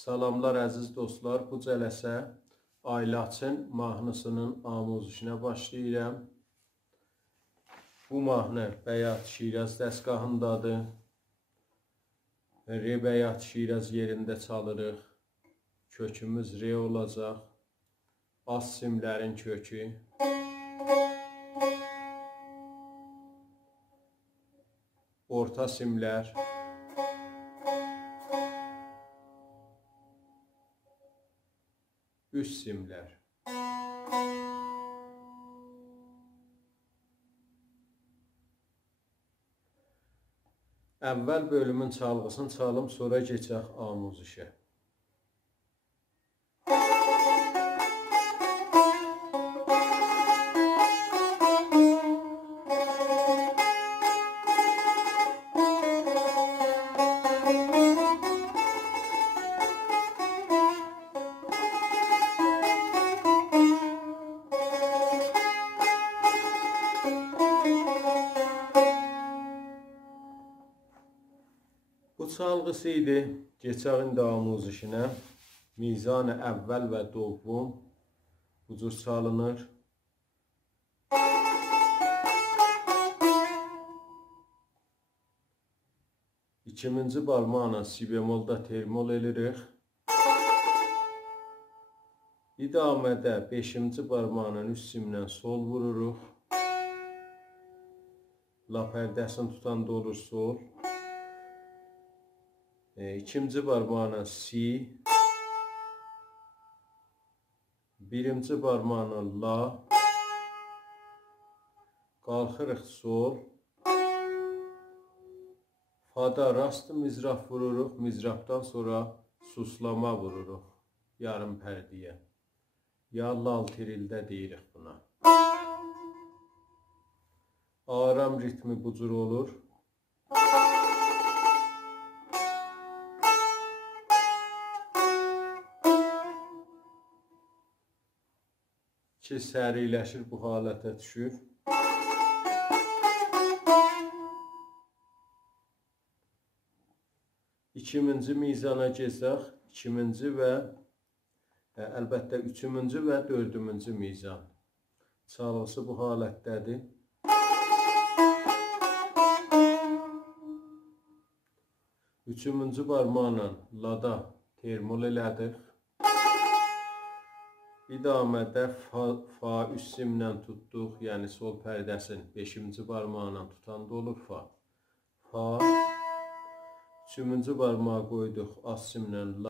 Salamlar əziz dostlar, bu cələsə Aylaçın mahnısının amuzişinə başlayıram. Bu mahnı Bəyat Şiraz dəstgahındadır. Re Bəyat Şiraz yerində çalırıq. Kökümüz re olacaq. Az simlərin kökü. Orta simlər. Üst simlər. Əvvəl bölümün çalğısını çalım, sonra keçək amuzişə. Bu çalğısı idi. Keçək indi amuzişinə. Mizan-ı əvvəl və dovvum bu cür çalınır. İkinci barmaqla si bemolda termol edirik. İdamədə 5-ci barmaqla üst simlə sol vururuq. La pərdəsini tutanda olur sol. İkinci barmaqla si, birinci barmaqla la, qalxırıq sol, fada rast mizraf vururuq, mizrafdan sonra suslama vururuq yarım pərdiyə. Ya lal tirildə deyirik buna. Aram ritmi bu cür olur. Ki səriləşir, bu halətə düşür. İkinci mizana keçək. İkinci və əlbəttə üçüncü və dördüncü mizan. Çalğısı bu halətdədir. Üçüncü barmaqla lada termol elədik. İdamədə fa üst simlə tutduq, yəni sol pərdəsin 5-ci barmaqla tutanda olur fa. Fa. Üçüncü barmağı qoyduq az simlə la.